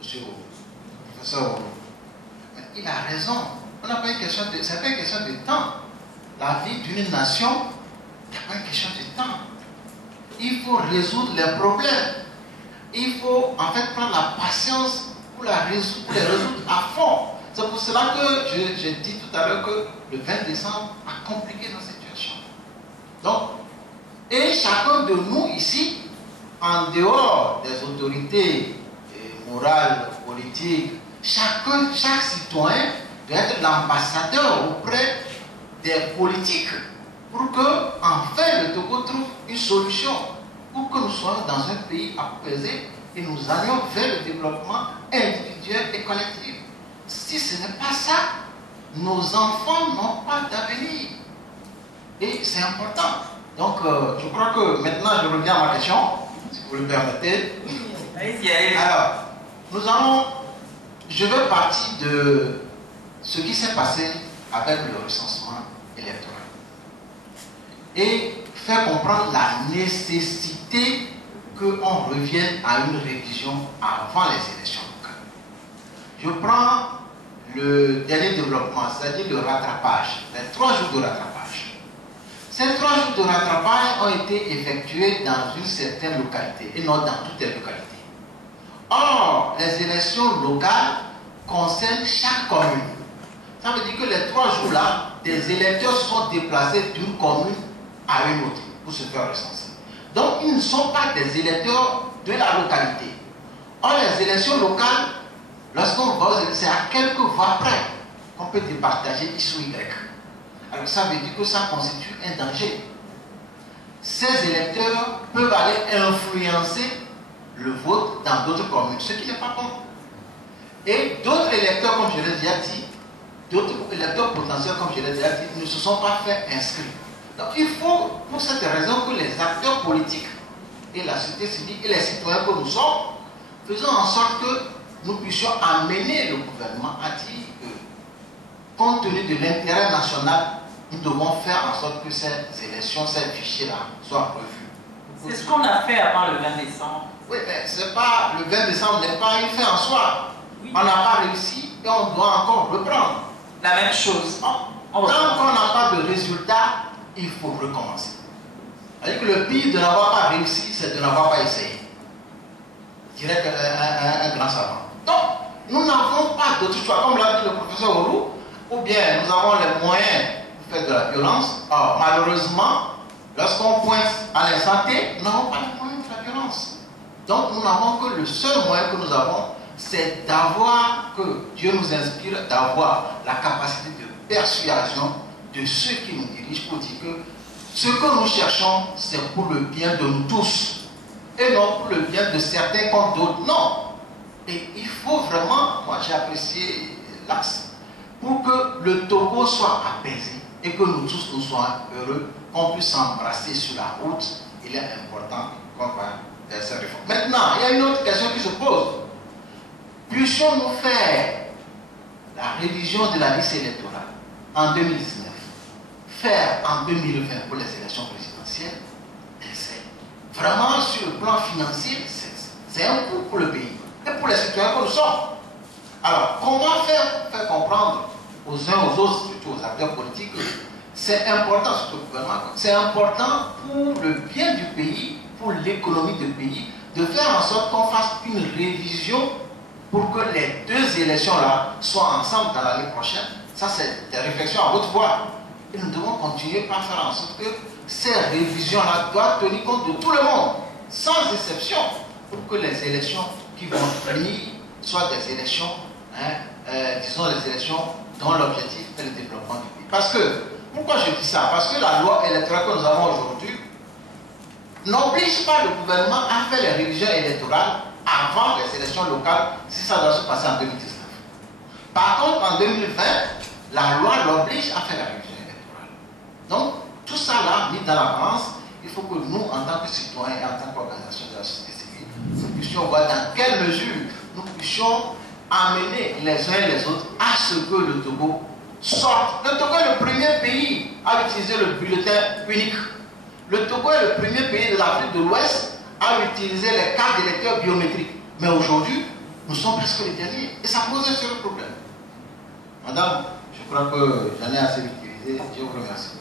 monsieur le professeur Oro. Mais il a raison. On n'a pas une question de... C'est pas une question de temps. La vie d'une nation, il n'y a pas une question de temps. Il faut résoudre les problèmes. Il faut en fait prendre la patience pour les résoudre à fond. C'est pour cela que j'ai dit tout à l'heure que le 20 décembre a compliqué notre situation. Donc, et chacun de nous ici, en dehors des autorités morales, politiques, chaque citoyen doit être l'ambassadeur auprès des politiques pour que, enfin, le Togo trouve une solution pour que nous soyons dans un pays apaisé et nous allions vers le développement individuel et collectif. Si ce n'est pas ça, nos enfants n'ont pas d'avenir. Et c'est important. Donc, je crois que maintenant, je reviens à ma question, si vous le permettez. Alors, je veux partir de ce qui s'est passé avec le recensement électoral et faire comprendre la nécessité qu'on revienne à une révision avant les élections locales. Je prends le dernier développement, c'est-à-dire le rattrapage, les 3 jours de rattrapage. Ces 3 jours de rattrapage ont été effectués dans une certaine localité et non dans toutes les localités. Or, les élections locales concernent chaque commune. Ça veut dire que les 3 jours-là, des électeurs sont déplacés d'une commune à une autre pour se faire recenser. Donc, ils ne sont pas des électeurs de la localité. Or, les élections locales, lorsqu'on va, c'est à quelques voix près qu'on peut départager X ou Y. Alors, ça veut dire que ça constitue un danger. Ces électeurs peuvent aller influencer le vote dans d'autres communes, ce qui n'est pas bon. Et d'autres électeurs, comme je l'ai déjà dit, d'autres électeurs potentiels, comme je l'ai déjà dit, ne se sont pas fait inscrire. Donc il faut, pour cette raison, que les acteurs politiques et la société civile et les citoyens que nous sommes, faisons en sorte que nous puissions amener le gouvernement à dire que, compte tenu de l'intérêt national, nous devons faire en sorte que ces élections, ces fichiers-là soient revus. C'est ce qu'on a fait avant le 20 décembre. Oui, mais c'est pas, le 20 décembre n'est pas une fin en soi. Oui. On n'a pas réussi et on doit encore reprendre. La même chose. Tant qu'on n'a pas de résultat, il faut recommencer. C'est-à-dire que le pire de n'avoir pas réussi, c'est de n'avoir pas essayé. Je dirais qu'un grand savant. Donc, nous n'avons pas d'autre choix. Comme l'a dit le professeur Oro, ou bien nous avons les moyens pour faire de la violence. Or, malheureusement, lorsqu'on pointe à l'instant T, nous n'avons pas les moyens de la violence. Donc, nous n'avons que le seul moyen que nous avons, c'est d'avoir, que Dieu nous inspire, d'avoir la capacité de persuasion de ceux qui nous dirigent pour dire que ce que nous cherchons, c'est pour le bien de nous tous. Et non pour le bien de certains contre d'autres. Non. Et il faut vraiment, moi j'ai apprécié l'axe, pour que le Togo soit apaisé et que nous tous nous soyons heureux, qu'on puisse s'embrasser sur la route. Il est important qu'on va vers cette réforme. Maintenant, il y a une autre question qui se pose. Puissions-nous faire la révision de la liste électorale en 2019, faire en 2020 pour les élections présidentielles? C'est vraiment sur le plan financier, c'est un coût pour le pays et pour les citoyens que nous sommes. Alors, comment faire comprendre aux uns aux autres, surtout aux acteurs politiques, que c'est important, surtout au gouvernement, c'est important pour le bien du pays, pour l'économie du pays, de faire en sorte qu'on fasse une révision pour que les 2 élections-là soient ensemble dans l'année prochaine. Ça, c'est des réflexions à haute voix. Et nous devons continuer par faire en sorte que ces révisions-là doivent tenir compte de tout le monde, sans exception, pour que les élections qui vont venir soient des élections, disons des élections dont l'objectif est le développement du pays. Parce que, pourquoi je dis ça? Parce que la loi électorale que nous avons aujourd'hui n'oblige pas le gouvernement à faire les révisions électorales avant les élections locales, si ça doit se passer en 2019. Par contre, en 2020, la loi l'oblige à faire la révision électorale. Donc, tout ça là, mis dans la balance, il faut que nous, en tant que citoyens et en tant qu'organisation de la société civile, nous puissions voir dans quelle mesure nous puissions amener les uns et les autres à ce que le Togo sorte. Le Togo est le premier pays à utiliser le bulletin unique. Le Togo est le premier pays de l'Afrique de l'Ouest à utiliser les cartes d'électeurs biométriques. Mais aujourd'hui, nous sommes presque les derniers. Et ça pose un sérieux problème. Madame, je crois que j'en ai assez utilisé. Je vous remercie.